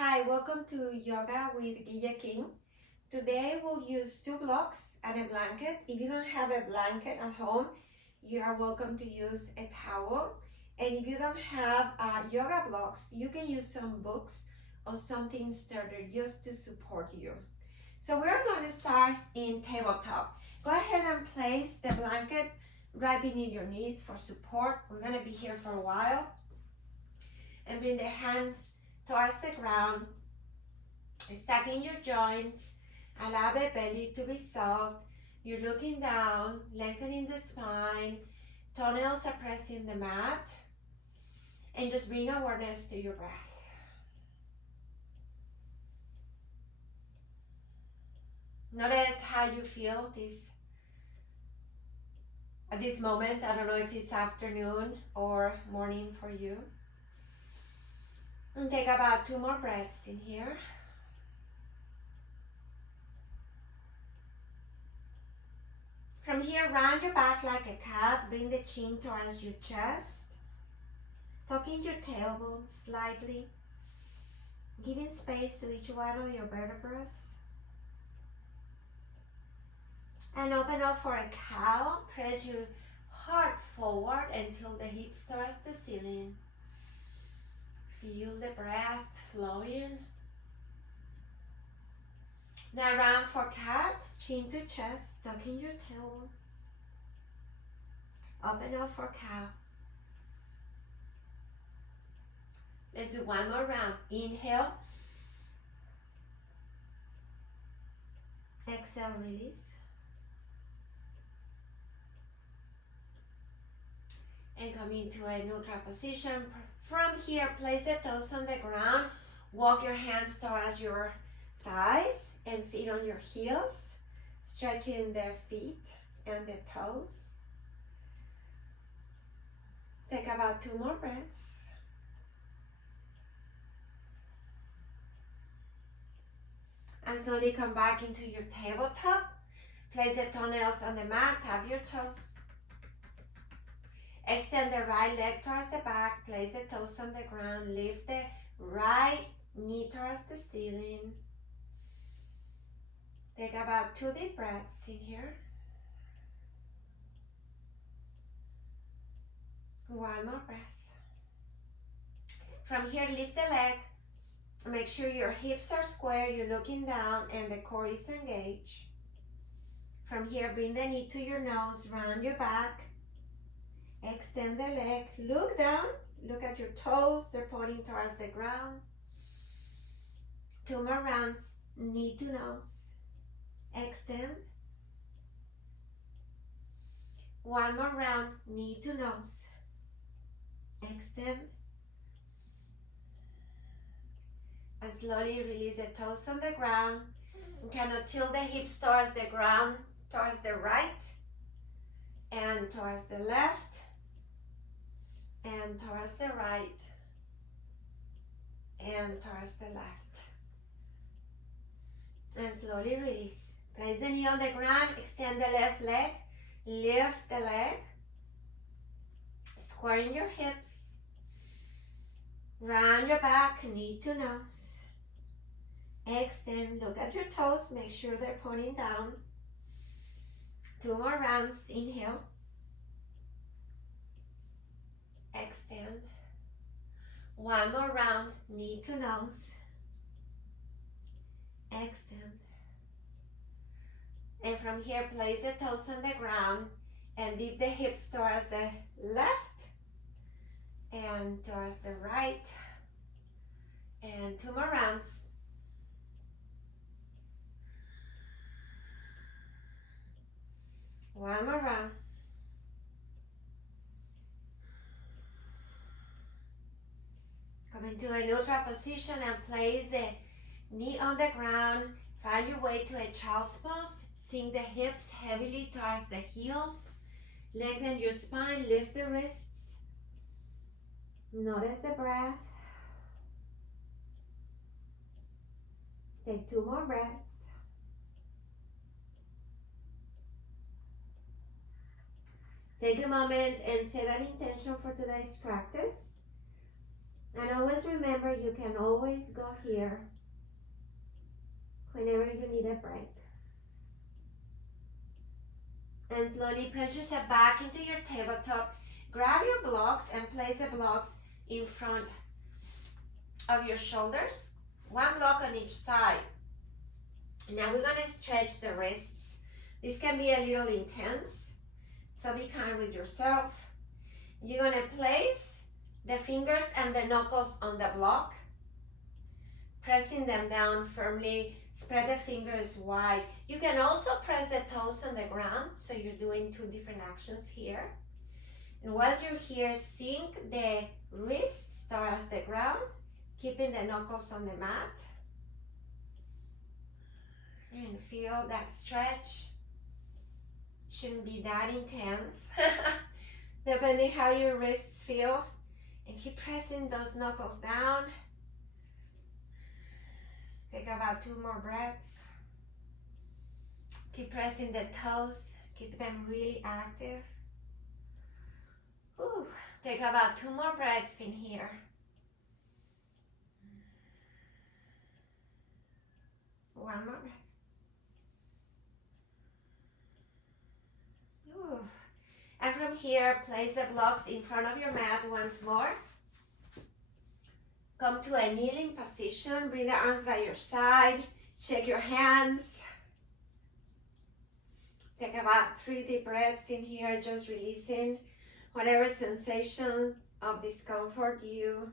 Hi, welcome to Yoga with GuilleKing. Today we'll use two blocks and a blanket. If you don't have a blanket at home, you are welcome to use a towel. And if you don't have yoga blocks, you can use some books or something sturdy just to support you. So we're going to start in tabletop. Go ahead and place the blanket right beneath your knees for support. We're going to be here for a while. And bring the hands towards the ground, stacking your joints, allow the belly to be soft. You're looking down, lengthening the spine, toenails are pressing the mat, and just bring awareness to your breath. Notice how you feel at this moment. I don't know if it's afternoon or morning for you. And take about 2 more breaths in here. From here, round your back like a cat. Bring the chin towards your chest. Tucking your tailbone slightly. Giving space to each one of your vertebrae. And open up for a cow. Press your heart forward until the hips touch the ceiling. Feel the breath flowing. Now round for cat, chin to chest, tucking your tailbone. Open up for cow. Let's do one more round. Inhale. Exhale, release. And come into a neutral position. From here, place the toes on the ground. Walk your hands towards your thighs and sit on your heels, stretching the feet and the toes. Take about 2 more breaths. And slowly come back into your tabletop. Place the toenails on the mat, tap your toes. Extend the right leg towards the back, place the toes on the ground, lift the right knee towards the ceiling. Take about 2 deep breaths in here. 1 more breath. From here, lift the leg. Make sure your hips are square, you're looking down, and the core is engaged. From here, bring the knee to your nose, round your back. Extend the leg, look down, look at your toes, they're pointing towards the ground. 2 more rounds, knee to nose. Extend. 1 more round, knee to nose. Extend. And slowly release the toes on the ground. And kind of tilt the hips towards the ground, towards the right, and towards the left, and towards the right, and towards the left. And slowly release. Place the knee on the ground, extend the left leg, lift the leg, squaring your hips, round your back, knee to nose. Extend, look at your toes, make sure they're pointing down. 2 more rounds, inhale. Extend. 1 more round, knee to nose. Extend. And from here, place the toes on the ground and dip the hips towards the left and towards the right. And 2 more rounds. One more round. Come into a neutral position and place the knee on the ground. Find your way to a child's pose. Sink the hips heavily towards the heels. Lengthen your spine, lift the wrists. Notice the breath. Take 2 more breaths. Take a moment and set an intention for today's practice. And always remember, you can always go here whenever you need a break. And slowly press yourself back into your tabletop. Grab your blocks and place the blocks in front of your shoulders. One block on each side. Now we're going to stretch the wrists. This can be a little intense, so be kind with yourself. You're going to place the fingers and the knuckles on the block, pressing them down firmly. Spread the fingers wide. You can also press the toes on the ground, so you're doing two different actions here. And while you're here, sink the wrists towards the ground, keeping the knuckles on the mat. And feel that stretch. Shouldn't be that intense, depending how your wrists feel. And keep pressing those knuckles down. Take about 2 more breaths. Keep pressing the toes. Keep them really active. Ooh. Take about 2 more breaths in here. One more breath. Ooh. And from here, place the blocks in front of your mat once more. Come to a kneeling position. Bring the arms by your side. Shake your hands. Take about 3 deep breaths in here, just releasing whatever sensation of discomfort you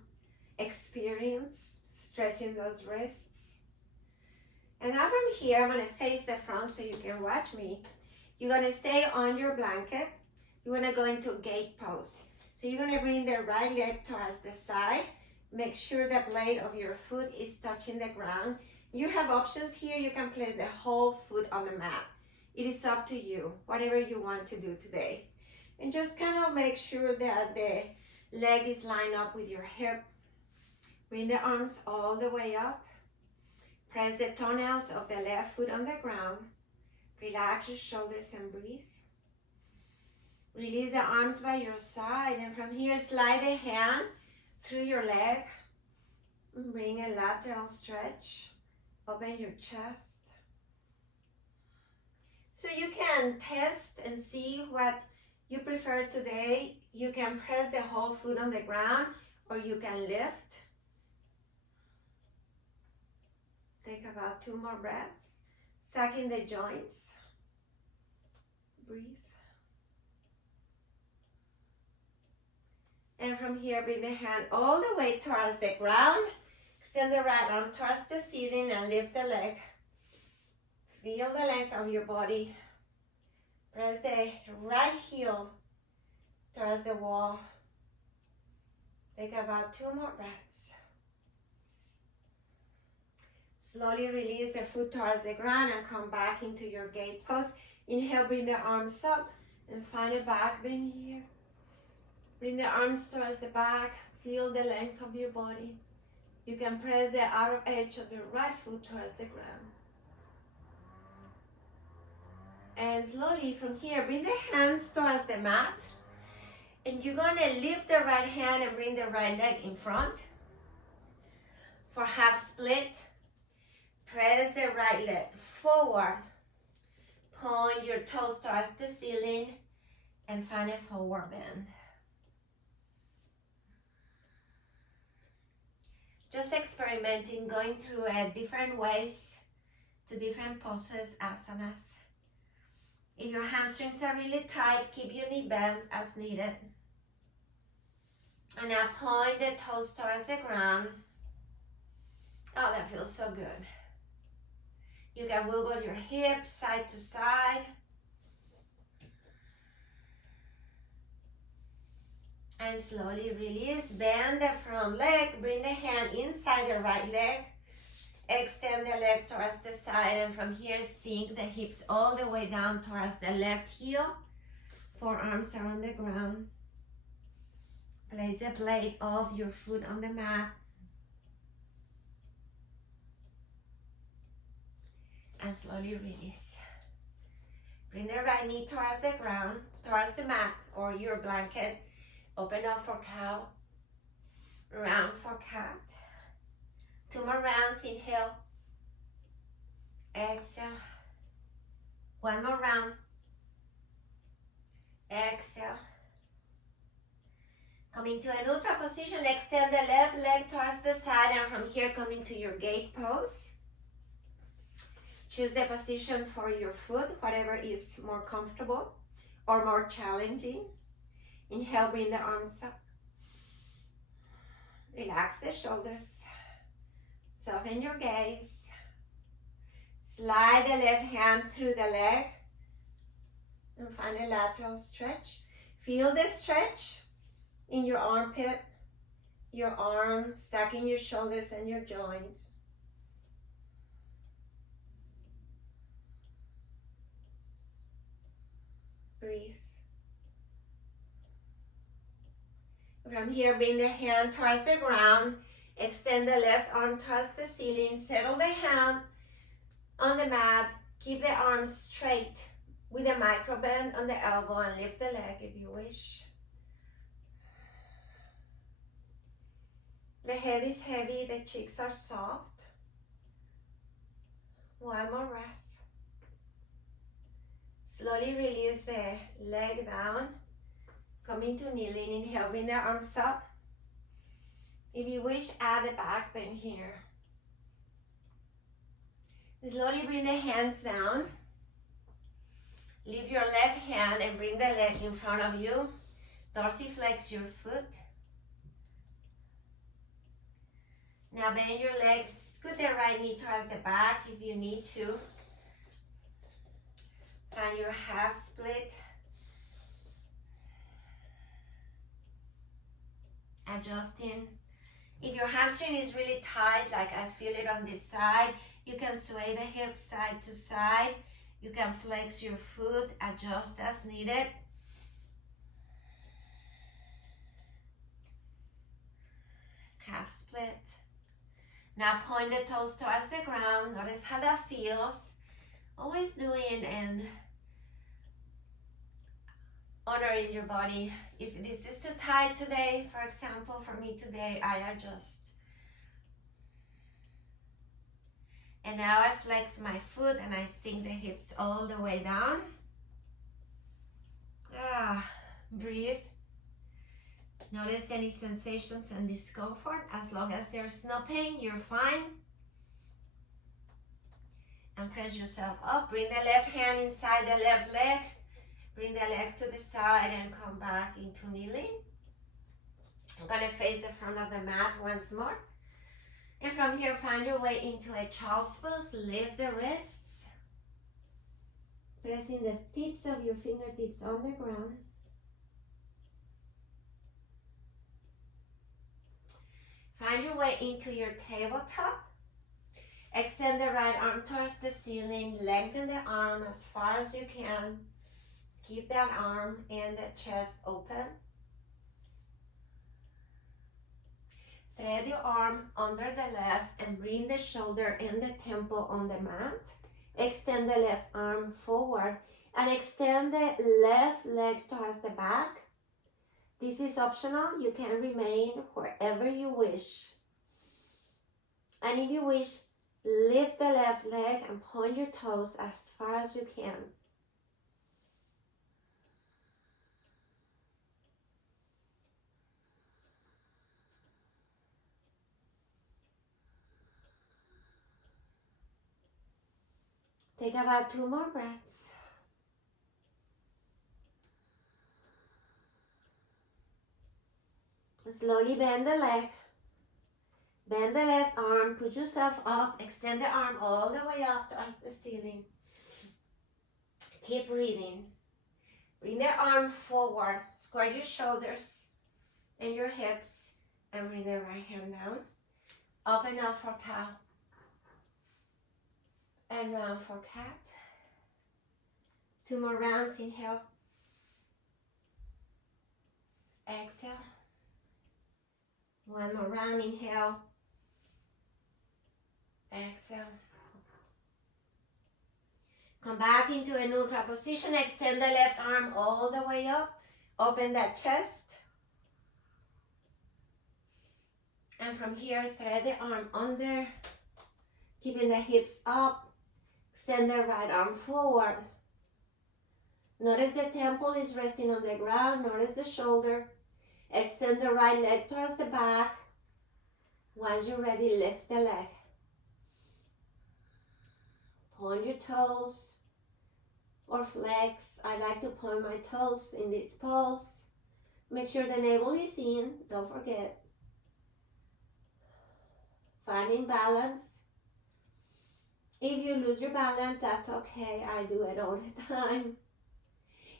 experience, stretching those wrists. And now from here, I'm going to face the front so you can watch me. You're going to stay on your blanket. You're going to go into gate pose. So you're going to bring the right leg towards the side. Make sure the blade of your foot is touching the ground. You have options here. You can place the whole foot on the mat. It is up to you, whatever you want to do today. And just kind of make sure that the leg is lined up with your hip. Bring the arms all the way up. Press the toenails of the left foot on the ground. Relax your shoulders and breathe. Release the arms by your side, and from here slide the hand through your leg. Bring a lateral stretch. Open your chest. So you can test and see what you prefer today. You can press the whole foot on the ground, or you can lift. Take about 2 more breaths. Stacking the joints. Breathe. And from here, bring the hand all the way towards the ground. Extend the right arm towards the ceiling and lift the leg. Feel the length of your body. Press the right heel towards the wall. Take about 2 more breaths. Slowly release the foot towards the ground and come back into your gate pose. Inhale, bring the arms up and find a back bend here. Bring the arms towards the back. Feel the length of your body. You can press the outer edge of the right foot towards the ground. And slowly from here, bring the hands towards the mat. And you're going to lift the right hand and bring the right leg in front. For half split, press the right leg forward. Point your toes towards the ceiling and find a forward bend. Just experimenting, going through different ways to different poses, asanas. If your hamstrings are really tight, keep your knee bent as needed. And now point the toes towards the ground. Oh, that feels so good. You can wiggle your hips side to side. And slowly release, bend the front leg, bring the hand inside the right leg. Extend the leg towards the side, and from here sink the hips all the way down towards the left heel. Forearms are on the ground. Place the blade of your foot on the mat. And slowly release. Bring the right knee towards the ground, towards the mat or your blanket. Open up for cow. Round for cat. 2 more rounds. Inhale. Exhale. 1 more round. Exhale. Coming to a neutral position, extend the left leg towards the side, and from here coming to your gate pose. Choose the position for your foot, whatever is more comfortable or more challenging. Inhale, bring the arms up. Relax the shoulders. Soften your gaze. Slide the left hand through the leg and find a lateral stretch. Feel the stretch in your armpit, your arm, stacking your shoulders and your joints. Breathe. From here, bring the hand towards the ground. Extend the left arm towards the ceiling. Settle the hand on the mat. Keep the arms straight with a micro bend on the elbow and lift the leg if you wish. The head is heavy, the cheeks are soft. 1 more breath. Slowly release the leg down. Coming to kneeling. Inhale, bring the arms up. If you wish, add a back bend here. Slowly bring the hands down. Leave your left hand and bring the leg in front of you. Dorsiflex your foot. Now bend your legs. Scoot the right knee towards the back if you need to. Find your half split. Adjusting. If your hamstring is really tight, like I feel it on this side, you can sway the hips side to side. You can flex your foot, adjust as needed. Half split. Now point the toes towards the ground. Notice how that feels. Always doing and honoring your body. If this is too tight today, for example, for me today, I adjust. And now I flex my foot and I sink the hips all the way down. Breathe. Notice any sensations and discomfort. As long as there's no pain, you're fine. And press yourself up. Bring the left hand inside the left leg. Bring the leg to the side and come back into kneeling. I'm gonna face the front of the mat once more. And from here, find your way into a child's pose. Lift the wrists. Pressing the tips of your fingertips on the ground. Find your way into your tabletop. Extend the right arm towards the ceiling. Lengthen the arm as far as you can. Keep that arm and the chest open. Thread your arm under the left and bring the shoulder and the temple on the mat. Extend the left arm forward and extend the left leg towards the back. This is optional. You can remain wherever you wish. And if you wish, lift the left leg and point your toes as far as you can. Take about 2 more breaths. Slowly bend the leg. Bend the left arm. Put yourself up. Extend the arm all the way up towards the ceiling. Keep breathing. Bring the arm forward. Square your shoulders and your hips. And bring the right hand down. Open up for cow. And round for cat. 2 more rounds. Inhale. Exhale. 1 more round. Inhale. Exhale. Come back into a neutral position. Extend the left arm all the way up. Open that chest. And from here, thread the arm under, keeping the hips up. Extend the right arm forward. Notice the temple is resting on the ground. Notice the shoulder. Extend the right leg towards the back. Once you're ready, lift the leg. Point your toes or flex. I like to point my toes in this pose. Make sure the navel is in. Don't forget. Finding balance. If you lose your balance, that's okay. I do it all the time.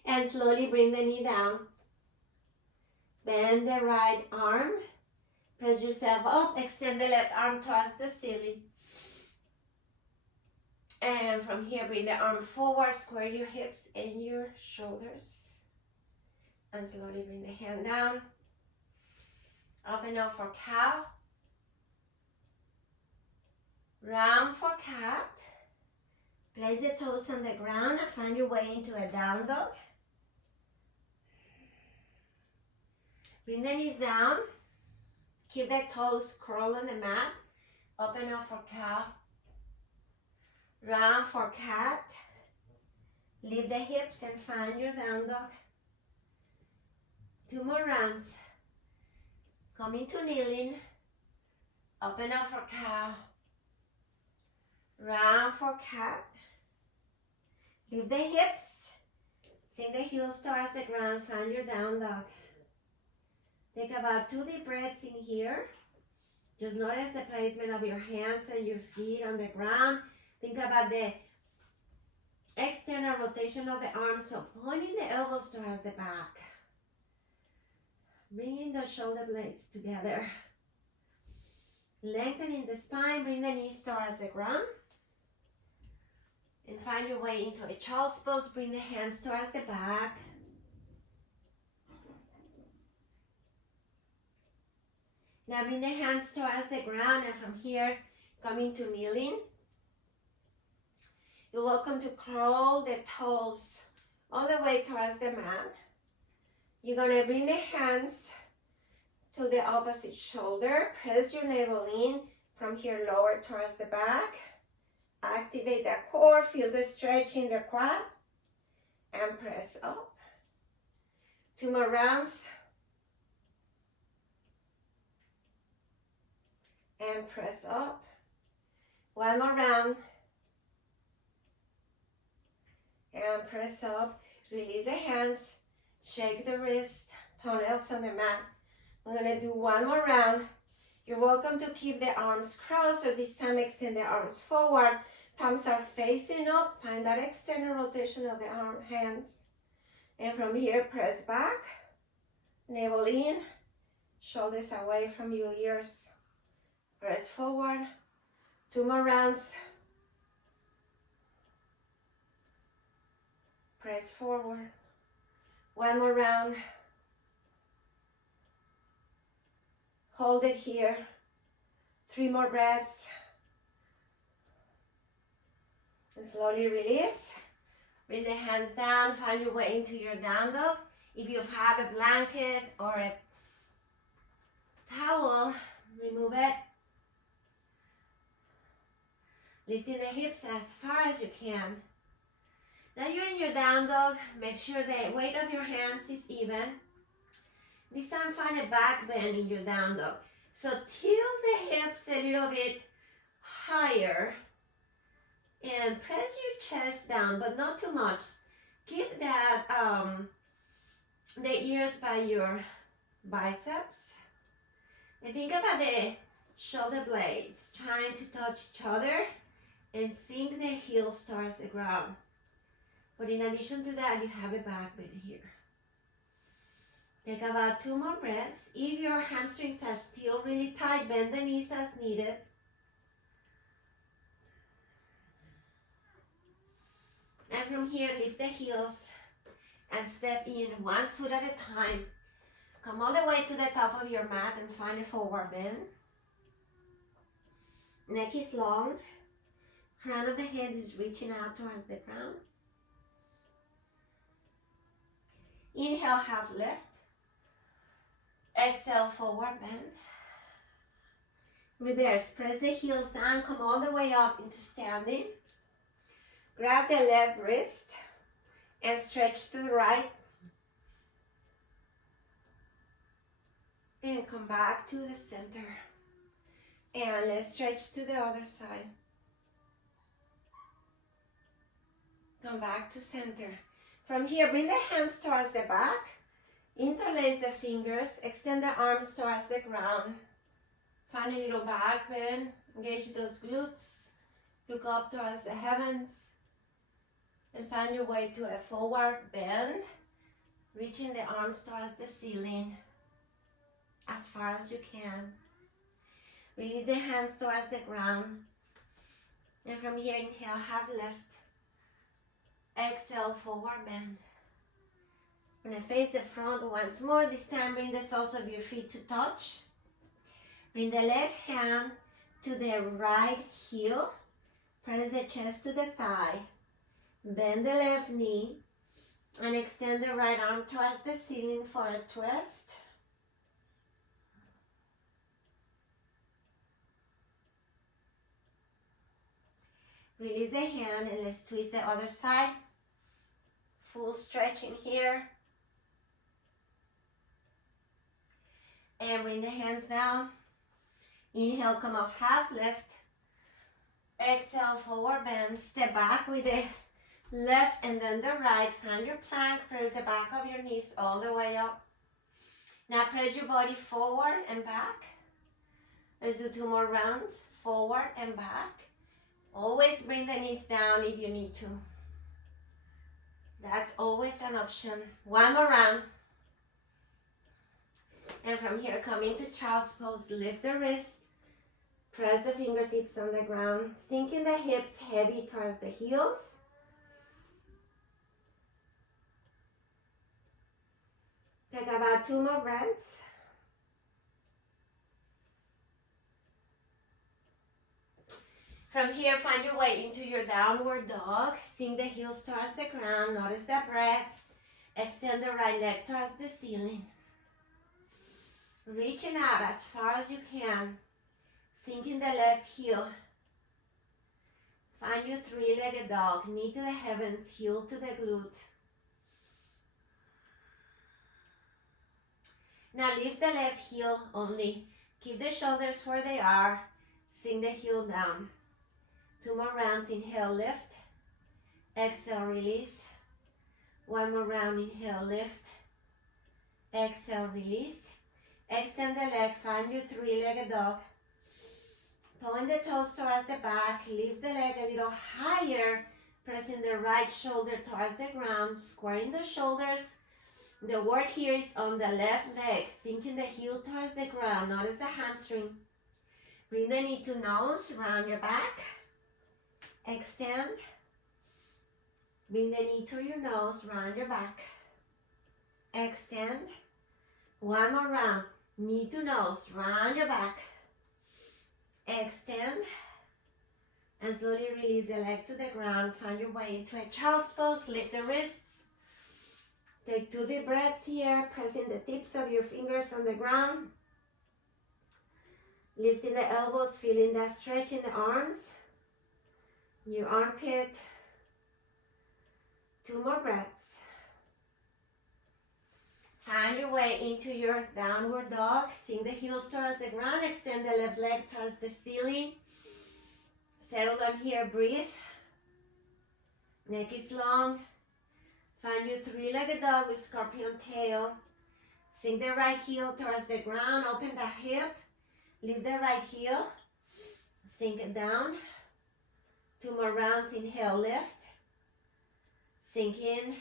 And slowly bring the knee down. Bend the right arm. Press yourself up. Extend the left arm towards the ceiling. And from here, bring the arm forward. Square your hips and your shoulders. And slowly bring the hand down. Open up for cow. Round for cat. Place the toes on the ground and find your way into a down dog. Bring the knees down. Keep the toes curled on the mat. Open up for cow. Round for cat. Lift the hips and find your down dog. 2 more rounds. Come into kneeling. Open up for cow. Round for cat. Lift the hips. Sink the heels towards the ground. Find your down dog. Take about 2 deep breaths in here. Just notice the placement of your hands and your feet on the ground. Think about the external rotation of the arms, so pointing the elbows towards the back. Bringing the shoulder blades together. Lengthening the spine, bring the knees towards the ground. And find your way into a child's pose. Bring the hands towards the back. Now bring the hands towards the ground, and from here, coming to kneeling. You're welcome to curl the toes all the way towards the mat. You're going to bring the hands to the opposite shoulder. Press your navel in. From here, lower towards the back. Activate the core. Feel the stretch in the quad. And press up. 2 more rounds. And press up. 1 more round. And press up. Release the hands. Shake the wrist. Toenails on the mat. We're going to do 1 more round. You're welcome to keep the arms crossed, or this time extend the arms forward. Palms are facing up. Find that external rotation of the arm, hands. And from here, press back. Navel in. Shoulders away from your ears. Press forward. 2 more rounds. Press forward. 1 more round. Hold it here. 3 more breaths. And slowly release. Bring the hands down. Find your way into your down dog. If you have a blanket or a towel, remove it. Lifting the hips as far as you can. Now you're in your down dog. Make sure the weight of your hands is even. This time find a back bend in your down dog. So tilt the hips a little bit higher and press your chest down, but not too much. Keep that the ears by your biceps. And think about the shoulder blades trying to touch each other and sink the heels towards the ground. But in addition to that, you have a back bend here. Take about 2 more breaths. If your hamstrings are still really tight, bend the knees as needed. And from here, lift the heels and step in 1 foot at a time. Come all the way to the top of your mat and find a forward bend. Neck is long. Crown of the head is reaching out towards the ground. Inhale, half lift. Exhale, forward bend. Reverse, press the heels down, come all the way up into standing. Grab the left wrist and stretch to the right. And come back to the center. And let's stretch to the other side. Come back to center. From here, bring the hands towards the back. Interlace the fingers. Extend the arms towards the ground. Find a little back bend. Engage those glutes. Look up towards the heavens. And find your way to a forward bend. Reaching the arms towards the ceiling as far as you can. Release the hands towards the ground. And from here, inhale, half lift. Exhale, forward bend. When I face the front once more, this time bring the soles of your feet to touch. Bring the left hand to the right heel. Press the chest to the thigh. Bend the left knee. And extend the right arm towards the ceiling for a twist. Release the hand and let's twist the other side. Full stretch in here. And bring the hands down. Inhale, come up, half lift. Exhale, forward bend. Step back with the left and then the right. Find your plank. Press the back of your knees all the way up. Now press your body forward and back. Let's do 2 more rounds. Forward and back. Always bring the knees down if you need to. That's always an option. 1 more round. And from here, come into child's pose. Lift the wrist. Press the fingertips on the ground. Sinking the hips heavy towards the heels. Take about 2 more breaths. From here, find your way into your downward dog. Sink the heels towards the ground. Notice the breath. Extend the right leg towards the ceiling. Reaching out as far as you can. Sinking the left heel. Find your 3-legged dog. Knee to the heavens, heel to the glute. Now lift the left heel only. Keep the shoulders where they are. Sink the heel down. 2 more rounds. Inhale, lift. Exhale, release. 1 more round. Inhale, lift. Exhale, release. Extend the leg. Find your 3-legged dog. Point the toes towards the back. Lift the leg a little higher. Pressing the right shoulder towards the ground. Squaring the shoulders. The work here is on the left leg. Sinking the heel towards the ground. Notice the hamstring. Bring the knee to nose. Round your back. Extend. Bring the knee to your nose. Round your back. Extend. 1 more round. Knee to nose. Round your back. Extend. And slowly release the leg to the ground. Find your way into a child's pose. Lift the wrists. Take 2 deep breaths here. Pressing the tips of your fingers on the ground. Lifting the elbows. Feeling that stretch in the arms. Your armpit. 2 more breaths. Find your way into your downward dog. Sink the heels towards the ground. Extend the left leg towards the ceiling. Settle down here. Breathe. Neck is long. Find your 3-legged dog with scorpion tail. Sink the right heel towards the ground. Open the hip. Lift the right heel. Sink it down. 2 more rounds. Inhale, lift. Sink in.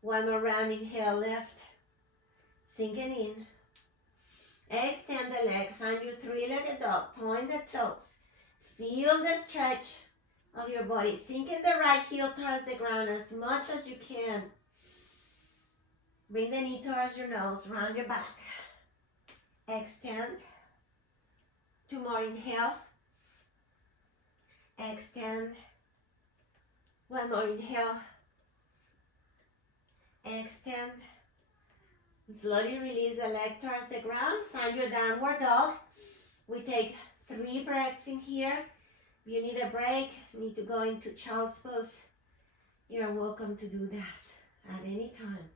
1 more round. Inhale, lift. Sinking in. Extend the leg. Find your 3-legged dog. Point the toes. Feel the stretch of your body. Sinking the right heel towards the ground as much as you can. Bring the knee towards your nose. Round your back. Extend. 2 more. Inhale. Extend. 1 more. Inhale. Extend. Slowly release the leg towards the ground. Find your downward dog. We take 3 breaths in here. If you need a break, need to go into child's pose, you're welcome to do that at any time.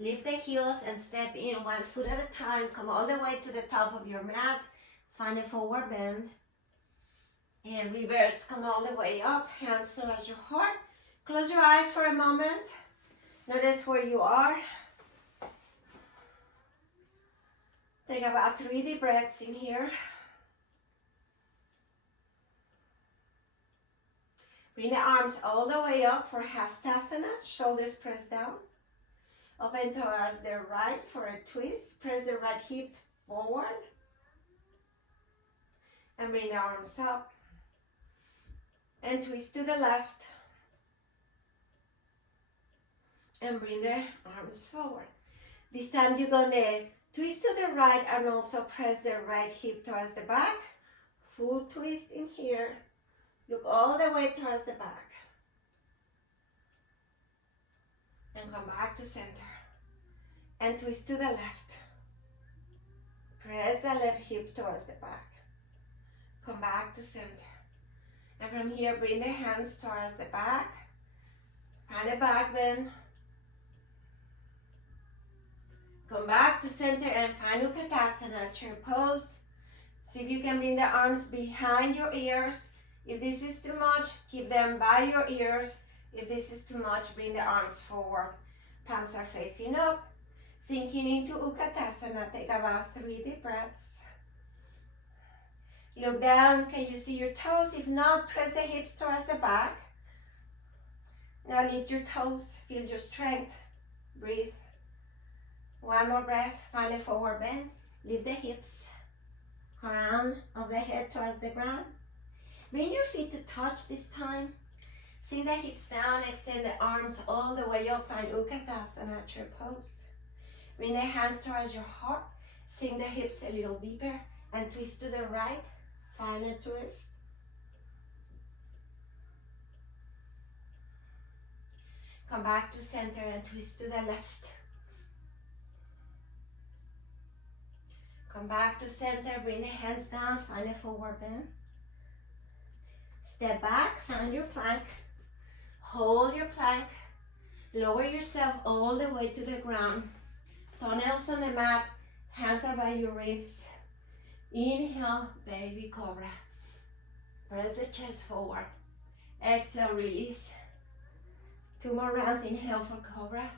Lift the heels and step in 1 foot at a time. Come all the way to the top of your mat. Find a forward bend. And reverse, come all the way up. Hands towards your heart. Close your eyes for a moment. Notice where you are. Take about 3 deep breaths in here. Bring the arms all the way up for Hastasana. Shoulders press down. Open towards the right for a twist. Press the right hip forward. And bring the arms up. And twist to the left. And bring the arms forward. This time you're going to twist to the right and also press the right hip towards the back. Full twist in here. Look all the way towards the back. And come back to center. And twist to the left. Press the left hip towards the back. Come back to center. And from here, bring the hands towards the back. Find a back bend. Come back to center and find Utkatasana, chair pose. See if you can bring the arms behind your ears. If this is too much, keep them by your ears. If this is too much, bring the arms forward. Palms are facing up. Sinking into Utkatasana, take about 3 deep breaths. Look down, can you see your toes? If not, press the hips towards the back. Now lift your toes, feel your strength. Breathe. 1 more breath, find a forward bend. Lift the hips. Crown of the head towards the ground. Bring your feet to touch this time. Sink the hips down, extend the arms all the way up. Find Utkatasana, chair pose. Bring the hands towards your heart. Sink the hips a little deeper and twist to the right. Find a twist. Come back to center and twist to the left. Come back to center, bring the hands down, find a forward bend. Step back, find your plank. Hold your plank. Lower yourself all the way to the ground. Toenails on the mat, hands are by your ribs. Inhale, baby cobra. Press the chest forward. Exhale, release. 2 more rounds, inhale for cobra.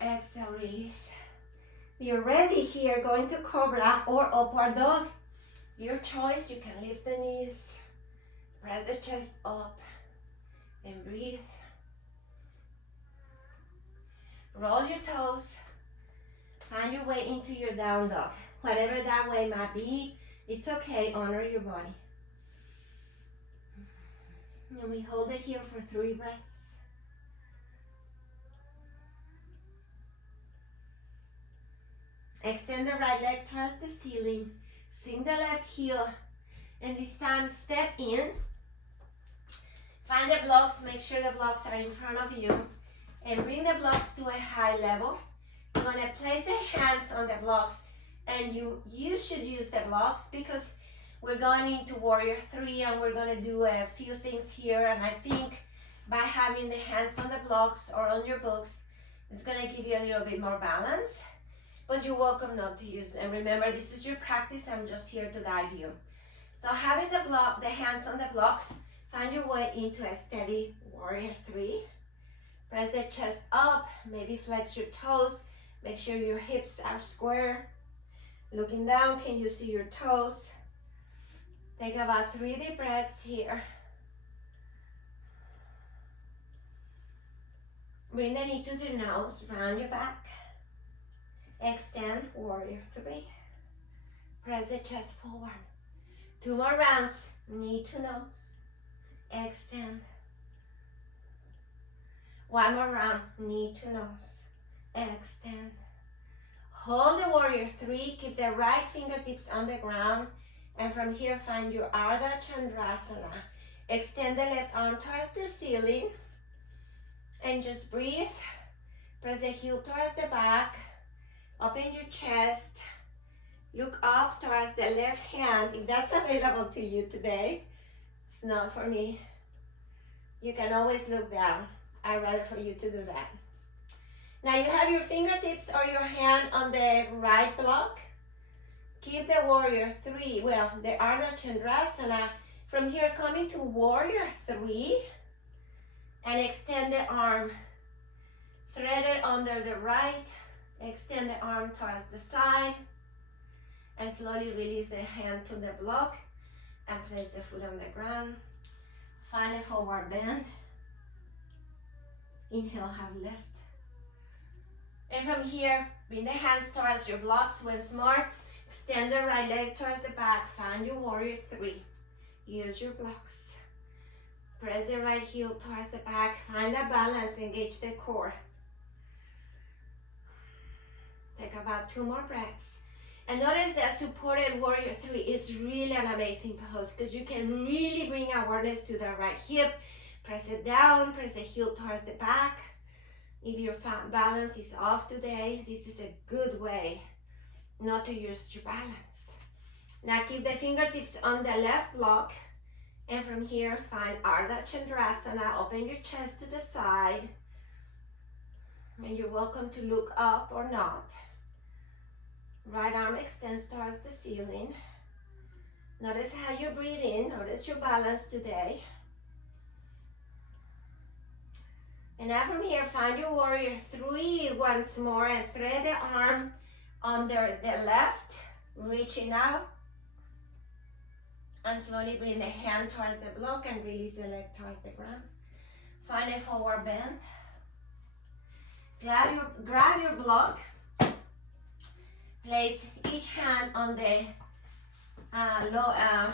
Exhale, release. You're ready here, going to cobra or upward dog. Your choice, you can lift the knees. Press the chest up and breathe. Roll your toes. Find your way into your down dog. Whatever that way might be, it's okay, honor your body. And we hold it here for 3 breaths. Extend the right leg towards the ceiling. Sink the left heel. And this time step in. Find the blocks, make sure the blocks are in front of you. And bring the blocks to a high level. You're going to place the hands on the blocks. And you should use the blocks because we're going into Warrior 3 and we're going to do a few things here. And I think by having the hands on the blocks or on your books, it's going to give you a little bit more balance. But you're welcome not to use them. Remember, this is your practice. I'm just here to guide you. So having the hands on the blocks, find your way into a steady Warrior 3. Press the chest up, maybe flex your toes. Make sure your hips are square. Looking down, can you see your toes? Take about 3 deep breaths here. Bring the knee to the nose, round your back. Extend, Warrior 3. Press the chest forward. 2 more rounds, knee to nose. Extend. 1 more round, knee to nose. Extend. Hold the Warrior 3, keep the right fingertips on the ground. And from here, find your Ardha Chandrasana. Extend the left arm towards the ceiling. And just breathe. Press the heel towards the back. Open your chest. Look up towards the left hand if that's available to you today. It's not for me. You can always look down. I'd rather for you to do that. Now you have your fingertips or your hand on the right block. Keep the warrior three, the Ardha Chandrasana. From here, coming to warrior three and extend the arm. Thread it under the right, extend the arm towards the side, and slowly release the hand to the block and place the foot on the ground. Find a forward bend. Inhale, have lift. And from here, bring the hands towards your blocks once more. Extend the right leg towards the back. Find your warrior three. Use your blocks. Press the right heel towards the back. Find that balance. Engage the core. Take about 2 more breaths. And notice that supported warrior three is really an amazing pose because you can really bring awareness to the right hip. Press it down. Press the heel towards the back. If your balance is off today, this is a good way not to use your balance. Now keep the fingertips on the left block. And from here, find Ardha Chandrasana. Open your chest to the side. And you're welcome to look up or not. Right arm extends towards the ceiling. Notice how you breathe in. Notice your balance today. And now from here, find your warrior three once more and thread the arm under the left, reaching out. And slowly bring the hand towards the block and release the leg towards the ground. Find a forward bend. Grab your block. Place each hand on the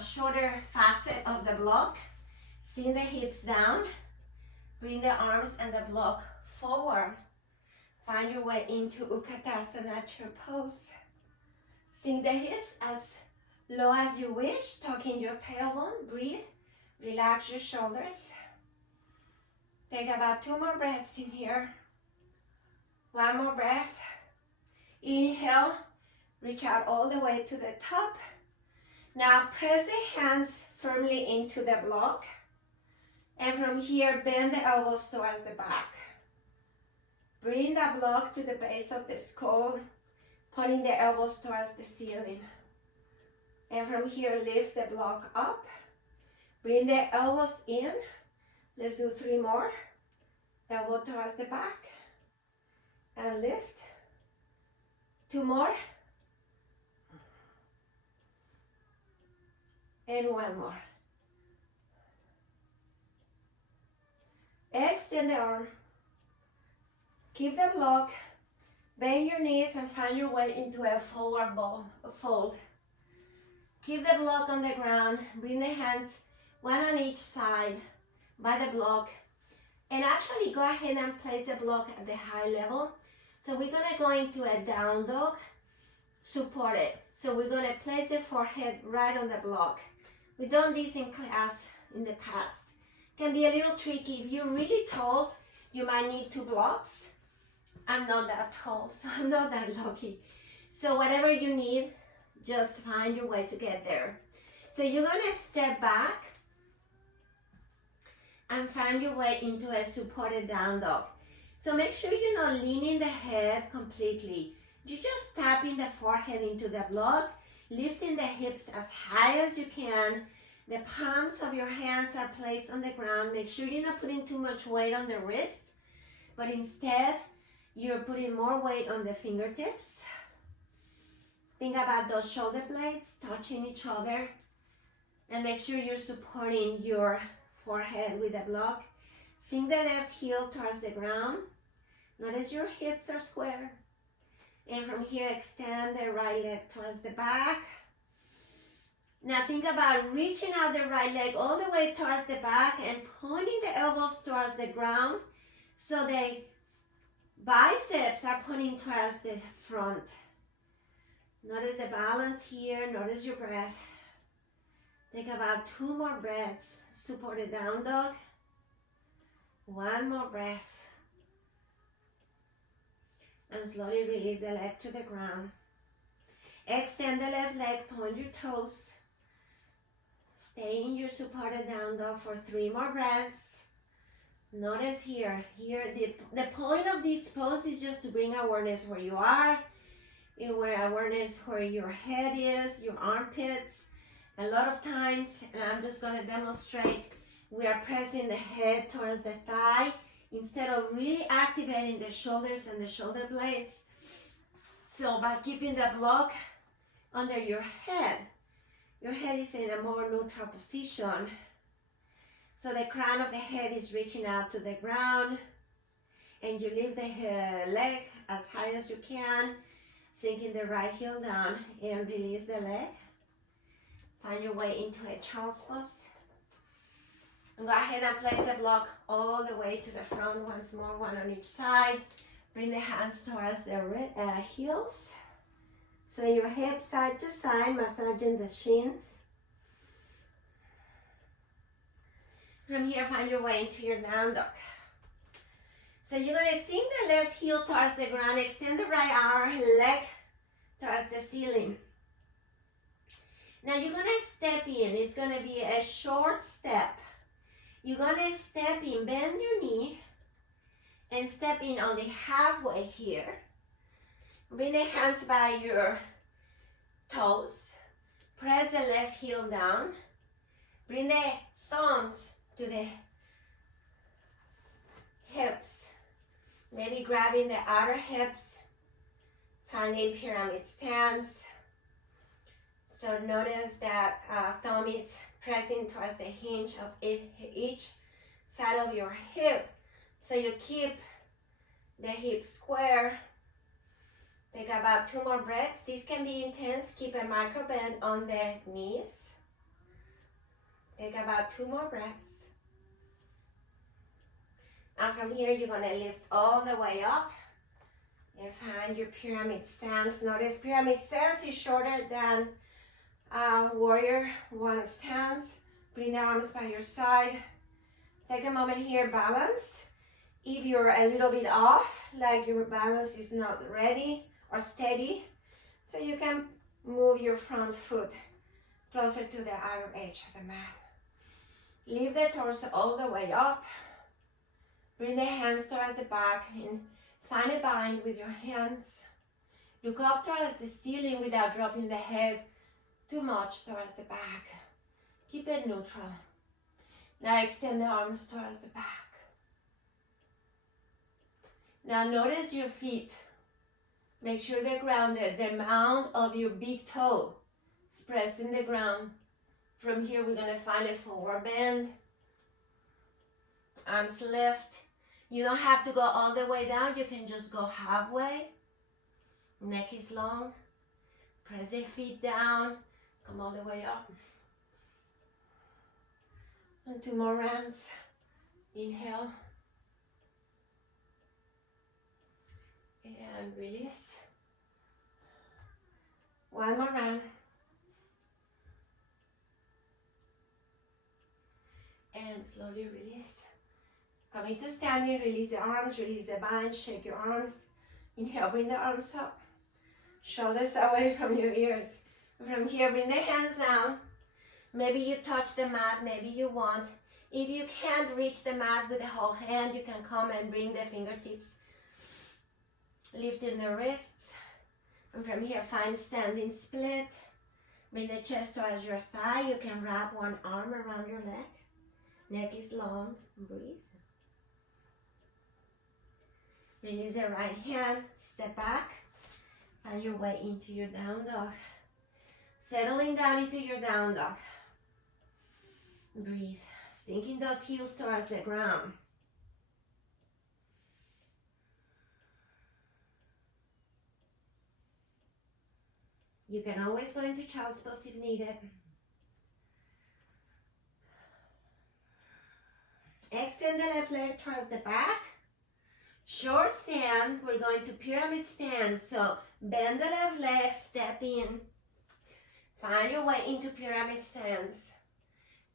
shoulder facet of the block. Sink the hips down. Bring the arms and the block forward. Find your way into Utkatasana chair pose. Sink the hips as low as you wish. Tuck in your tailbone. Breathe. Relax your shoulders. Take about 2 more breaths in here. 1 more breath. Inhale. Reach out all the way to the top. Now press the hands firmly into the block. And from here, bend the elbows towards the back. Bring the block to the base of the skull, pointing the elbows towards the ceiling. And from here, lift the block up. Bring the elbows in. Let's do 3 more. Elbow towards the back. And lift. 2 more. And 1 more. Extend the arm. Keep the block. Bend your knees and find your way into a forward fold. Keep the block on the ground. Bring the hands 1 on each side by the block. And actually go ahead and place the block at the high level. So we're going to go into a down dog, supported. So we're going to place the forehead right on the block. We've done this in class in the past. Can be a little tricky. If you're really tall, you might need 2 blocks. I'm not that tall, so I'm not that lucky. So whatever you need, just find your way to get there. So you're gonna step back and find your way into a supported down dog. So make sure you're not leaning the head completely. You're just tapping the forehead into the block, lifting the hips as high as you can. The palms of your hands are placed on the ground. Make sure you're not putting too much weight on the wrist, but instead, you're putting more weight on the fingertips. Think about those shoulder blades touching each other, and make sure you're supporting your forehead with the block. Sink the left heel towards the ground. Notice your hips are square. And from here, extend the right leg towards the back. Now think about reaching out the right leg all the way towards the back and pointing the elbows towards the ground so the biceps are pointing towards the front. Notice the balance here. Notice your breath. Take about 2 more breaths. Supported down dog. 1 more breath. And slowly release the leg to the ground. Extend the left leg, point your toes. Stay in your supported down dog for 3 more breaths. Notice here, the point of this pose is just to bring awareness where you are, where awareness where your head is, your armpits. A lot of times, and I'm just going to demonstrate, we are pressing the head towards the thigh instead of really activating the shoulders and the shoulder blades. So by keeping the block under your head is in a more neutral position. So the crown of the head is reaching out to the ground, and you lift the leg as high as you can, sinking the right heel down and release the leg. Find your way into a child's pose. And go ahead and place the block all the way to the front once more, one on each side. Bring the hands towards the heels. Sway your hips side to side, massaging the shins. From here, find your way into your down dog. So you're going to sink the left heel towards the ground, extend the right arm, leg towards the ceiling. Now you're going to step in. It's going to be a short step. You're going to step in, bend your knee, and step in only halfway here. Bring the hands by your toes. Press the left heel down. Bring the thumbs to the hips. Maybe grabbing the outer hips. Finding pyramid stance. So notice that thumb is pressing towards the hinge of each side of your hip. So you keep the hip square. Take about 2 more breaths. This can be intense. Keep a micro bend on the knees. Take about 2 more breaths. And from here, you're going to lift all the way up and find your pyramid stance. Notice pyramid stance is shorter than warrior one stance. Bring the arms by your side. Take a moment here, balance. If you're a little bit off, like your balance is not ready or steady, so you can move your front foot closer to the outer edge of the mat. Lift the torso all the way up. Bring the hands towards the back and find a bind with your hands. Look up towards the ceiling without dropping the head too much towards the back. Keep it neutral. Now extend the arms towards the back. Now notice your feet. Make sure they're grounded. The mount of your big toe is pressed in the ground. From here, we're going to find a forward bend. Arms lift. You don't have to go all the way down. You can just go halfway. Neck is long. Press the feet down. Come all the way up. And 2 more rounds. Inhale. And release. 1 more round. And slowly release. Coming to standing, release the arms, release the bind, shake your arms. Inhale, bring the arms up. Shoulders away from your ears. From here, bring the hands down. Maybe you touch the mat, maybe you won't. If you can't reach the mat with the whole hand, you can come and bring the fingertips. Lifting the wrists. And from here, find standing split. Bring the chest towards your thigh. You can wrap one arm around your leg. Neck is long. Breathe. Release the right hand. Step back. Find your way into your down dog. Settling down into your down dog. Breathe. Sinking those heels towards the ground. You can always go into child's pose if needed. Extend the left leg towards the back. Short stance, we're going to pyramid stance. So bend the left leg, step in. Find your way into pyramid stance.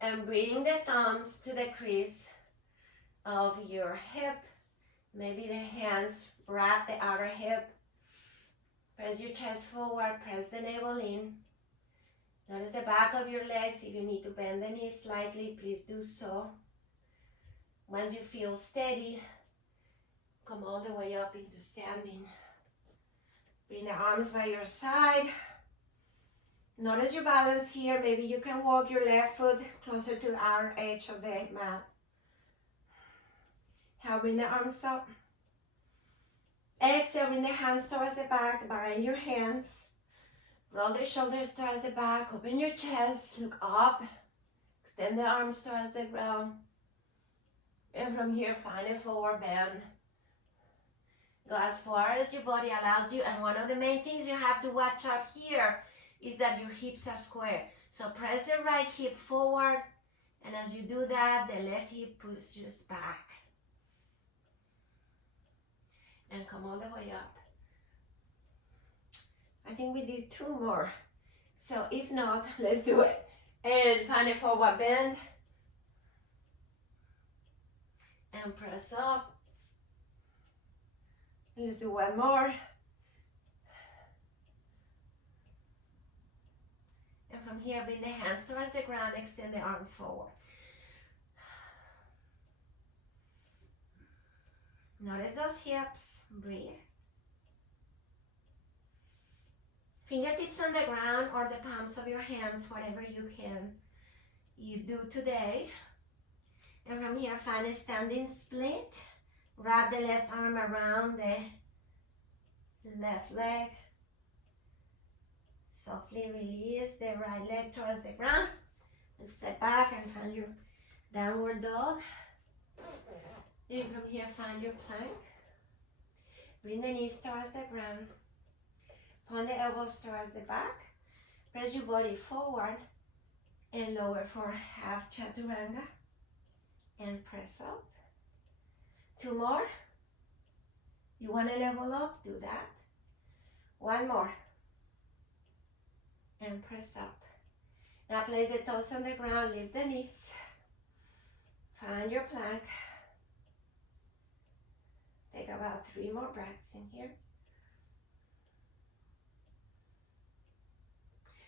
And bring the thumbs to the crease of your hip Maybe the hands wrap the outer hip. Press your chest forward, press the navel in. Notice the back of your legs. If you need to bend the knees slightly, please do so. Once you feel steady, come all the way up into standing. Bring the arms by your side. Notice your balance here. Maybe you can walk your left foot closer to our edge of the mat. Now bring the arms up. Exhale, bring the hands towards the back, bind your hands. Roll the shoulders towards the back, open your chest, look up. Extend the arms towards the ground. And from here, find a forward bend. Go as far as your body allows you. And one of the main things you have to watch out here is that your hips are square. So press the right hip forward. And as you do that, the left hip pushes back. And come all the way up. I think we did 2 more. So if not, let's do it. And find a forward bend. And press up. Let's do 1 more. And from here, bring the hands towards the ground, extend the arms forward. Notice those hips, breathe. Fingertips on the ground or the palms of your hands, whatever you do today. And from here, find a standing split. Wrap the left arm around the left leg. Softly release the right leg towards the ground. And step back and find your downward dog. And from here, find your plank. Bring the knees towards the ground. Point the elbows towards the back. Press your body forward and lower for half chaturanga. And press up. 2 more. You want to level up? Do that. 1 more. And press up. Now place the toes on the ground. Lift the knees. Find your plank. Take about 3 more breaths in here.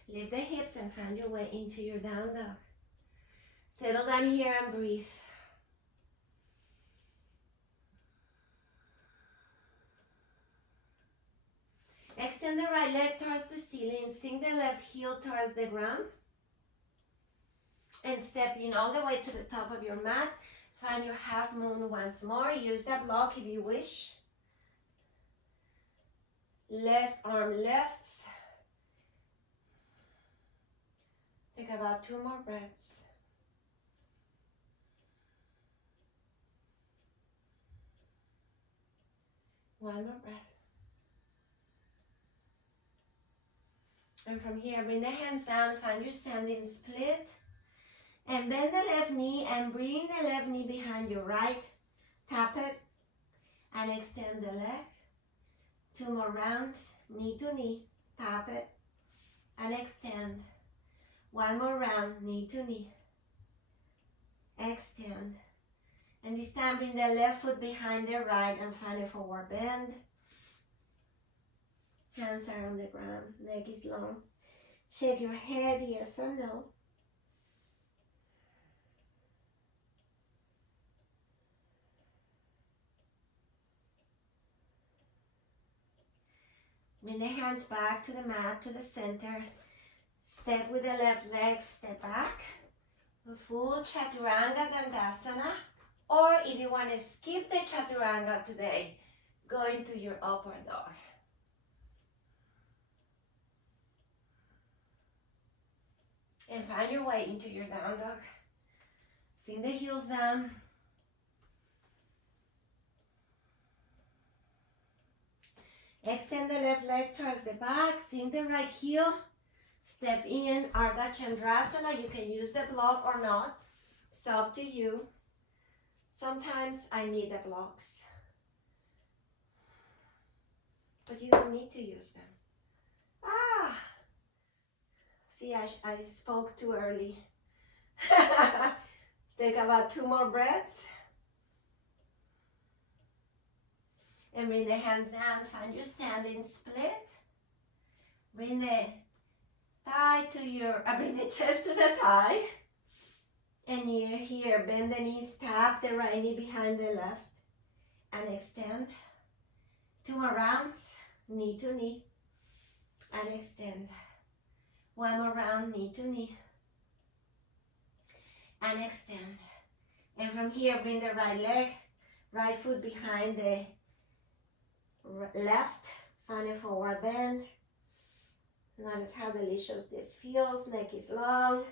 Lift the hips and find your way into your down dog. Settle down here and breathe. Extend the right leg towards the ceiling. Sink the left heel towards the ground. And step in all the way to the top of your mat. Find your half moon once more. Use the block if you wish. Left arm lifts. Take about 2 more breaths. One more breath. And from here, bring the hands down, find your standing split. And bend the left knee and bring the left knee behind your right. Tap it and extend the leg. 2 more rounds, knee to knee. Tap it and extend. 1 more round, knee to knee. Extend. And this time bring the left foot behind the right and find a forward bend. Hands are on the ground, neck is long. Shake your head, yes and no. Bring the hands back to the mat, to the center. Step with the left leg, step back. A full chaturanga dandasana. Or if you want to skip the chaturanga today, go into your upward dog. And find your way into your down dog. Sink the heels down. Extend the left leg towards the back. Sink the right heel. Step in Ardha Chandrasana. You can use the block or not. It's up to you. Sometimes I need the blocks. But you don't need to use them. Ah! See, I spoke too early. Take about 2 more breaths. And bring the hands down, find your standing split. Bring the thigh to your, bring the chest to the thigh. And you here, bend the knees, tap the right knee behind the left. And extend. 2 more rounds, knee to knee. And extend. 1 more round, knee to knee. And extend. And from here, bring the right leg, right foot behind the left. Find a forward bend. Notice how delicious this feels. Neck is long.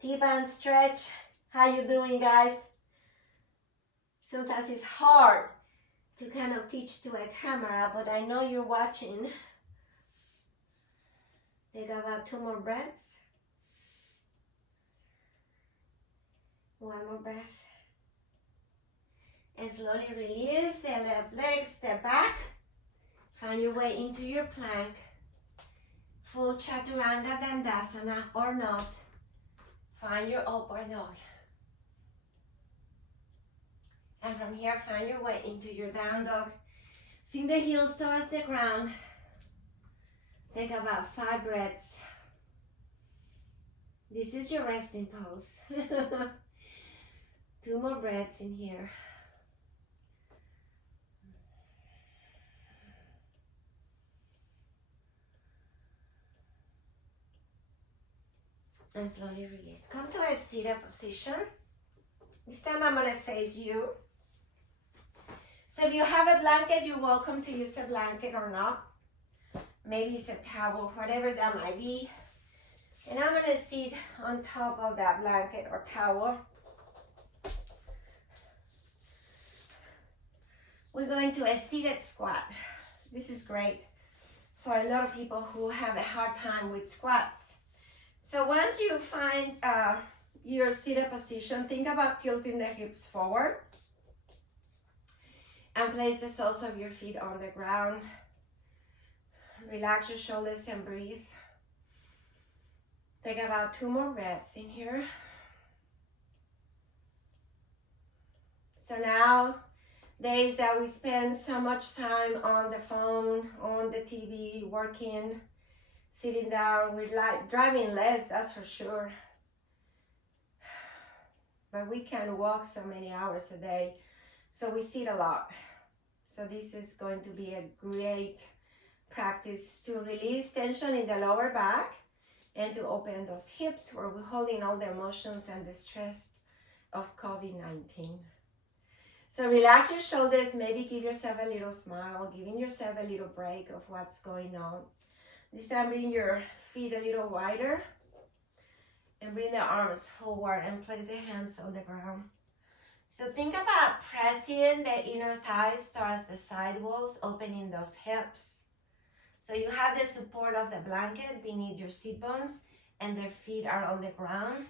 T-band stretch. How you doing, guys? Sometimes it's hard to kind of teach to a camera, but I know you're watching. Take about 2 more breaths. 1 more breath. And slowly release the left leg, step back. Find your way into your plank. Full Chaturanga Dandasana or not. Find your upward dog. And from here, find your way into your down dog. Sink the heels towards the ground. Take about 5 breaths. This is your resting pose. 2 more breaths in here. And slowly release. Come to a seated position. This time I'm going to face you. So if you have a blanket, you're welcome to use a blanket or not. Maybe it's a towel, whatever that might be. And I'm going to sit on top of that blanket or towel. We're going to a seated squat. This is great for a lot of people who have a hard time with squats. So once you find your seated position, think about tilting the hips forward. And place the soles of your feet on the ground. Relax your shoulders and breathe. Take about 2 more breaths in here. So now, days that we spend so much time on the phone, on the TV, working, sitting down, we're like driving less, that's for sure. But we can walk so many hours a day, so we sit a lot. So this is going to be a great practice to release tension in the lower back and to open those hips where we're holding all the emotions and the stress of COVID-19. So relax your shoulders, maybe give yourself a little smile, giving yourself a little break of what's going on. This time bring your feet a little wider and bring the arms forward and place the hands on the ground. So think about pressing the inner thighs towards the side walls, opening those hips. So you have the support of the blanket beneath your sit bones and their feet are on the ground.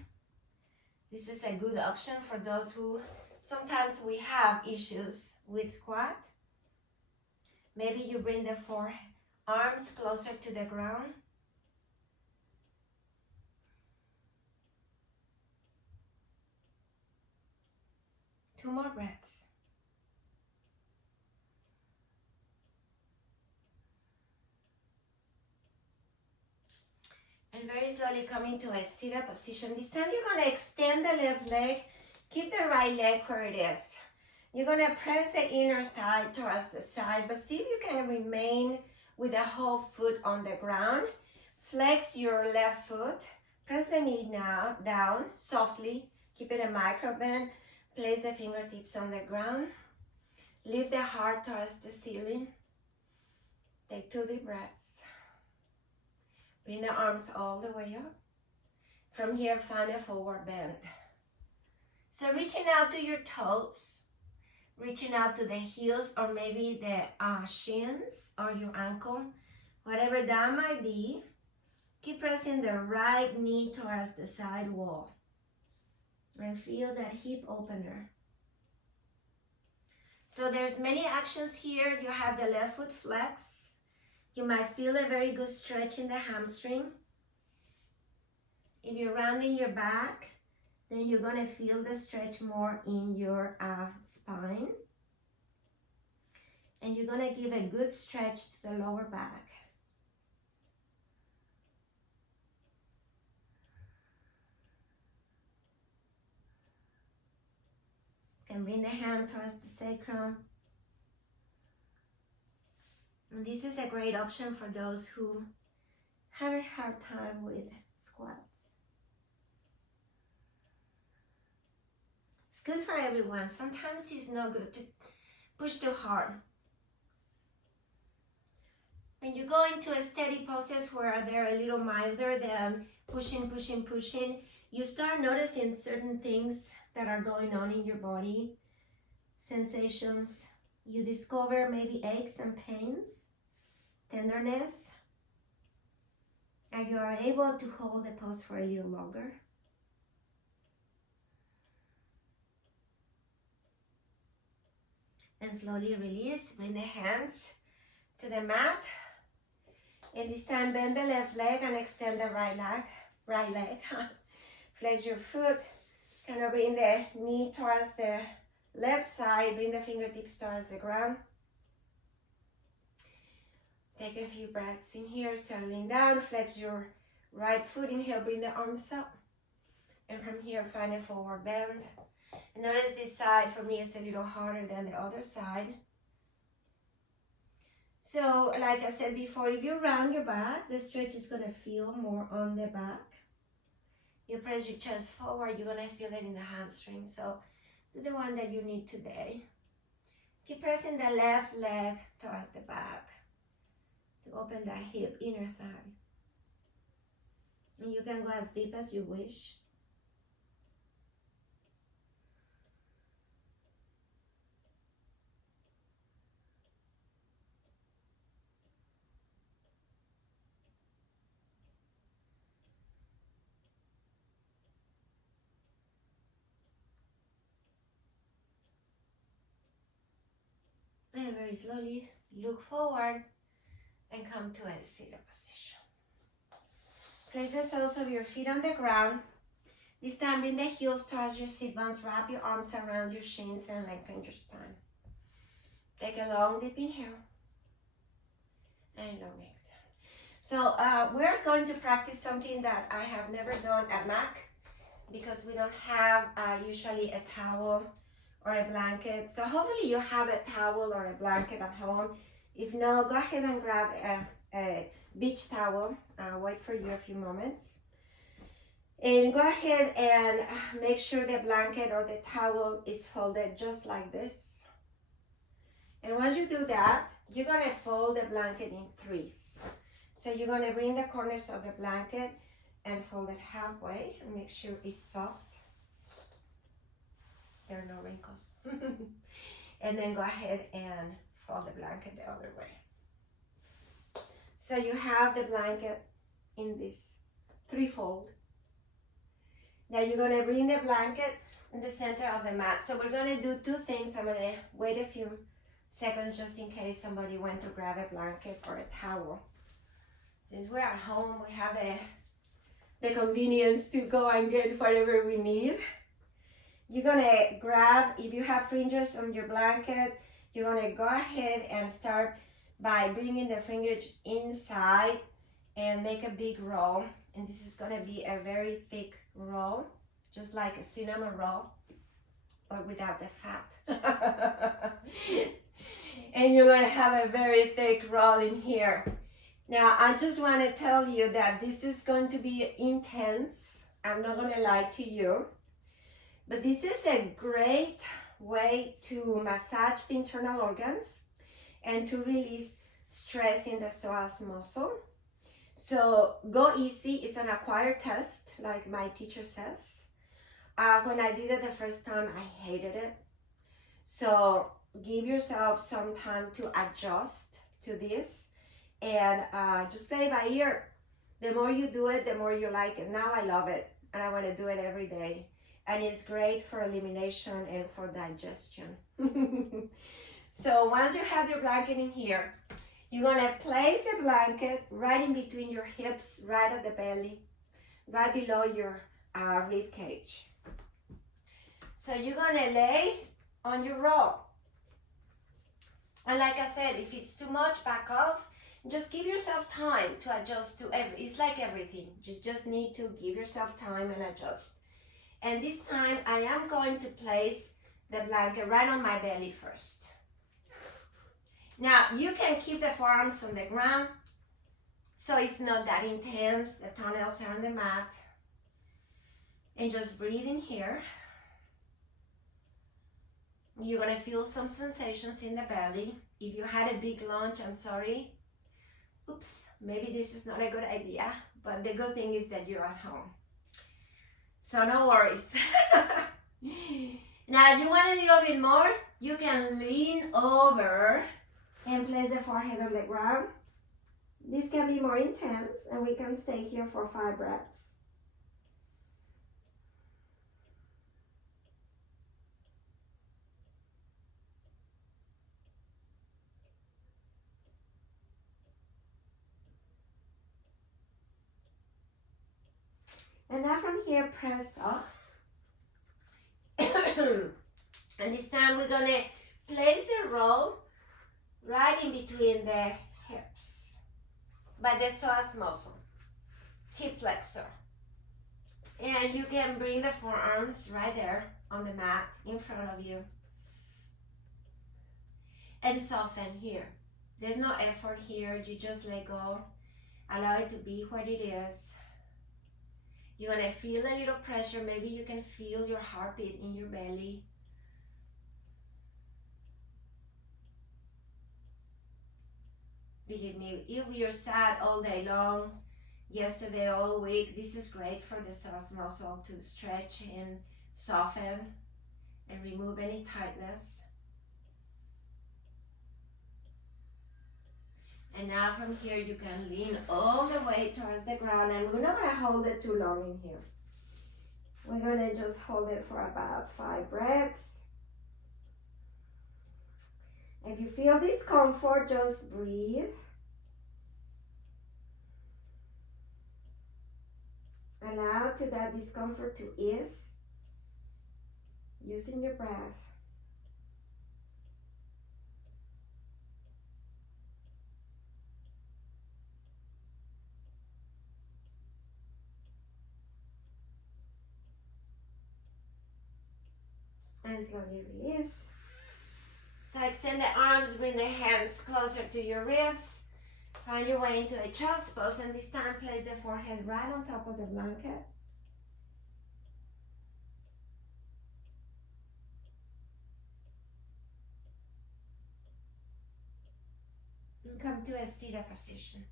This is a good option for those who sometimes we have issues with squat. Maybe you bring the forearms closer to the ground. Two more breaths. And very slowly coming to a seated position. This time you're going to extend the left leg. Keep the right leg where it is. You're going to press the inner thigh towards the side, but see if you can remain with the whole foot on the ground. Flex your left foot. Press the knee now down softly. Keep it a micro bend. Place the fingertips on the ground. Lift the heart towards the ceiling. Take 2 deep breaths. Bring the arms all the way up. From here, find a forward bend. So reaching out to your toes, reaching out to the heels or maybe the shins or your ankle, whatever that might be. Keep pressing the right knee towards the side wall. And feel that hip opener. So there's many actions here. You have the left foot flex. You might feel a very good stretch in the hamstring. If you're rounding your back, then you're going to feel the stretch more in your spine. And you're gonna give a good stretch to the lower back. And bring the hand towards the sacrum. And this is a great option for those who have a hard time with squats. It's good for everyone. Sometimes it's not good to push too hard. When you go into a steady poses where they're a little milder than pushing, you start noticing certain things that are going on in your body, sensations. You discover maybe aches and pains, tenderness, and you are able to hold the pose for a little longer. And slowly release, bring the hands to the mat. And this time bend the left leg and extend the right leg. Flex your foot, kind of bring the knee towards the left side, bring the fingertips towards the ground. Take a few breaths in here, settling down, flex your right foot in here, bring the arms up. And from here, find a forward bend. And notice this side for me is a little harder than the other side. So, like I said before, if you round your back, the stretch is gonna feel more on the back. You press your chest forward, you're gonna feel it in the hamstring. So, do the one that you need today. Keep pressing the left leg towards the back to open that hip, inner thigh. And you can go as deep as you wish. And very slowly look forward and come to a seated position. Place the soles of your feet on the ground. This time bring the heels towards your sit bones, wrap your arms around your shins and lengthen your spine. Take a long deep inhale and long exhale. So we're going to practice something that I have never done at MAC because we don't have usually a towel or a blanket. So hopefully you have a towel or a blanket at home. If not, go ahead and grab a beach towel. I'll wait for you a few moments. And go ahead and make sure the blanket or the towel is folded just like this. And once you do that, you're gonna fold the blanket in threes. So you're gonna bring the corners of the blanket and fold it halfway and make sure it's soft. There are no wrinkles. And then go ahead and fold the blanket the other way. So you have the blanket in this threefold. Now you're gonna bring the blanket in the center of the mat. So we're gonna do two things. I'm gonna wait a few seconds just in case somebody went to grab a blanket or a towel. Since we're at home, we have the convenience to go and get whatever we need. You're gonna grab, if you have fringes on your blanket, you're gonna go ahead and start by bringing the fringers inside and make a big roll. And this is gonna be a very thick roll, just like a cinnamon roll, but without the fat. And you're gonna have a very thick roll in here. Now, I just wanna tell you that this is going to be intense. I'm not gonna lie to you. But this is a great way to massage the internal organs and to release stress in the psoas muscle. So go easy. It's an acquired test, like my teacher says. When I did it the first time, I hated it. So give yourself some time to adjust to this and just play by ear. The more you do it, the more you like it. Now I love it and I want to do it every day. And it's great for elimination and for digestion. So once you have your blanket in here, you're gonna place the blanket right in between your hips, right at the belly, right below your rib cage. So you're gonna lay on your roll. And like I said, if it's too much, back off. Just give yourself time to adjust to it's like everything. You just need to give yourself time and adjust. And this time I am going to place the blanket right on my belly first. Now you can keep the forearms on the ground so it's not that intense. The toenails are on the mat. And just breathe in here. You're gonna feel some sensations in the belly. If you had a big lunch, I'm sorry. Oops, maybe this is not a good idea, but the good thing is that you're at home. So no worries. Now, if you want a little bit more, you can lean over and place the forehead on the ground. This can be more intense, and we can stay here for 5 breaths. And now from here, press up. And this time we're gonna place the roll right in between the hips by the psoas muscle, hip flexor. And you can bring the forearms right there on the mat in front of you. And soften here. There's no effort here, you just let go. Allow it to be what it is. You're gonna feel a little pressure. Maybe you can feel your heartbeat in your belly. Believe me, if you're sad all day long, yesterday, all week, this is great for the psoas muscle to stretch and soften and remove any tightness. And now from here, you can lean all the way towards the ground, and we're not gonna hold it too long in here. We're gonna just hold it for about 5 breaths. If you feel discomfort, just breathe. Allow to that discomfort to ease using your breath. And slowly release. So extend the arms, bring the hands closer to your ribs. Find your way into a child's pose, and this time place the forehead right on top of the blanket. And come to a seated position.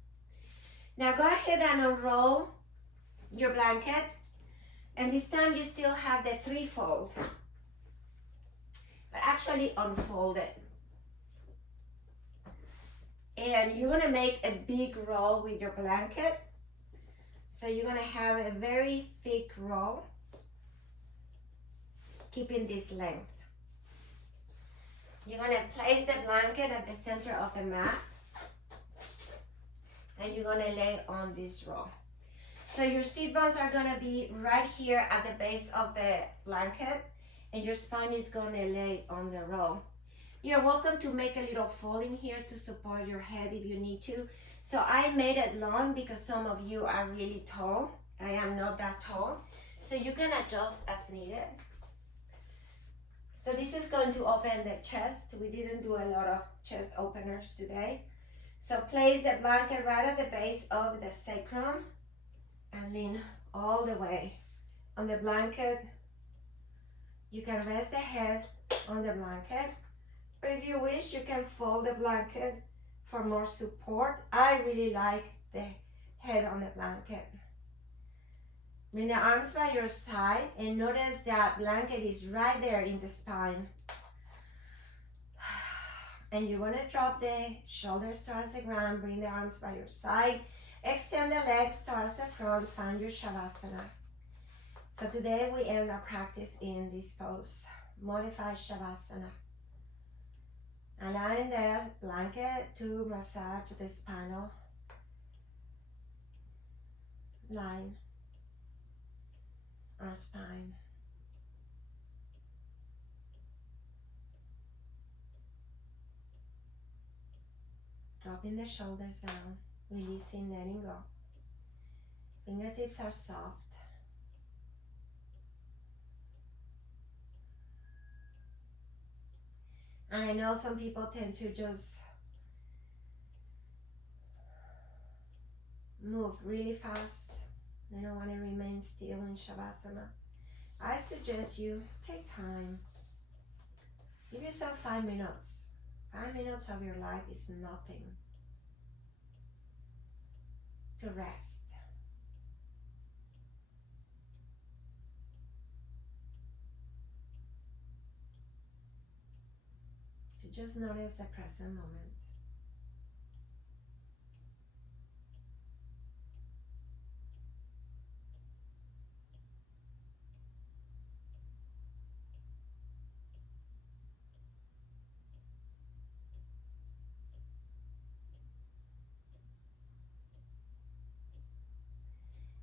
Now go ahead and unroll your blanket, and this time you still have the 3-fold, but actually unfold it. And you're gonna make a big roll with your blanket. So you're gonna have a very thick roll, keeping this length. You're gonna place the blanket at the center of the mat, and you're gonna lay on this roll. So your seat bones are gonna be right here at the base of the blanket, and your spine is gonna lay on the roll. You're welcome to make a little fold in here to support your head if you need to. So I made it long because some of you are really tall. I am not that tall. So you can adjust as needed. So this is going to open the chest. We didn't do a lot of chest openers today. So place the blanket right at the base of the sacrum and lean all the way on the blanket. You can rest the head on the blanket. Or if you wish, you can fold the blanket for more support. I really like the head on the blanket. Bring the arms by your side and notice that blanket is right there in the spine. And you want to drop the shoulders towards the ground. Bring the arms by your side. Extend the legs towards the front. Find your Shavasana. So today we end our practice in this pose, modified Shavasana. Allowing the blanket to massage the spinal line, our spine. Dropping the shoulders down, releasing, letting go. Fingertips are soft. And I know some people tend to just move really fast. They don't want to remain still in Shavasana. I suggest you take time. Give yourself 5 minutes. 5 minutes of your life is nothing. To rest. To just notice the present moment.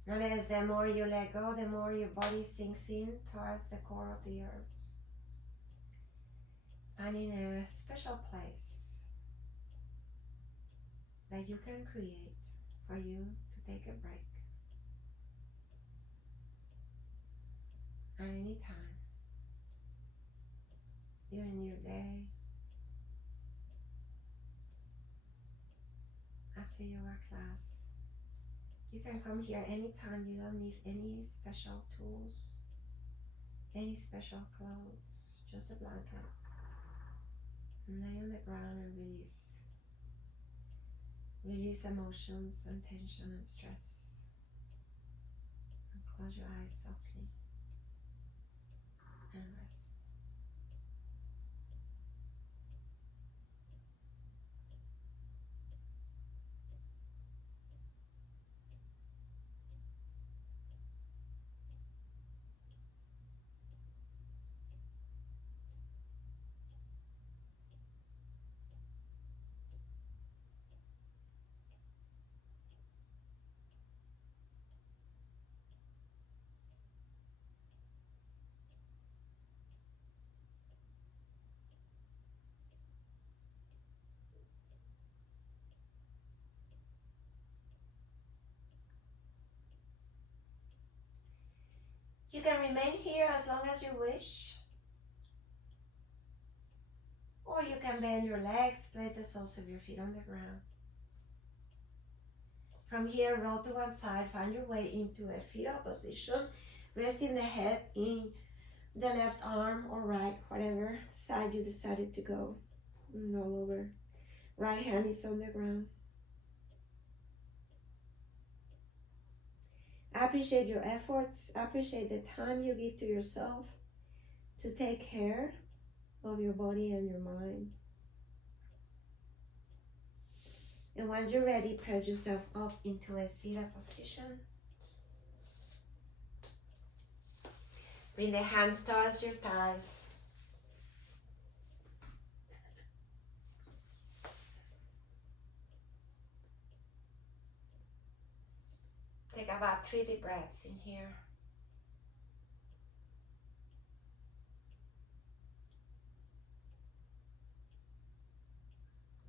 Notice the more you let go, the more your body sinks in towards the core of the earth. Finding a special place that you can create for you to take a break. At any time, during your day, after yoga class. You can come here anytime. You don't need any special tools, any special clothes, just a blanket. And lay on the ground and release. Release emotions and tension and stress. And close your eyes softly and rest. You can remain here as long as you wish. Or you can bend your legs, place the soles of your feet on the ground. From here, roll to one side, find your way into a fetal position, resting the head in the left arm or right, whatever side you decided to go. And roll over. Right hand is on the ground. Appreciate your efforts. Appreciate the time you give to yourself to take care of your body and your mind. And once you're ready, press yourself up into a seated position. Bring the hands towards your thighs. Take about 3 deep breaths in here.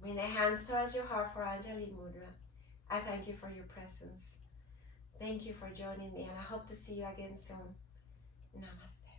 Bring the hands towards your heart for Anjali Mudra. I thank you for your presence. Thank you for joining me, and I hope to see you again soon. Namaste.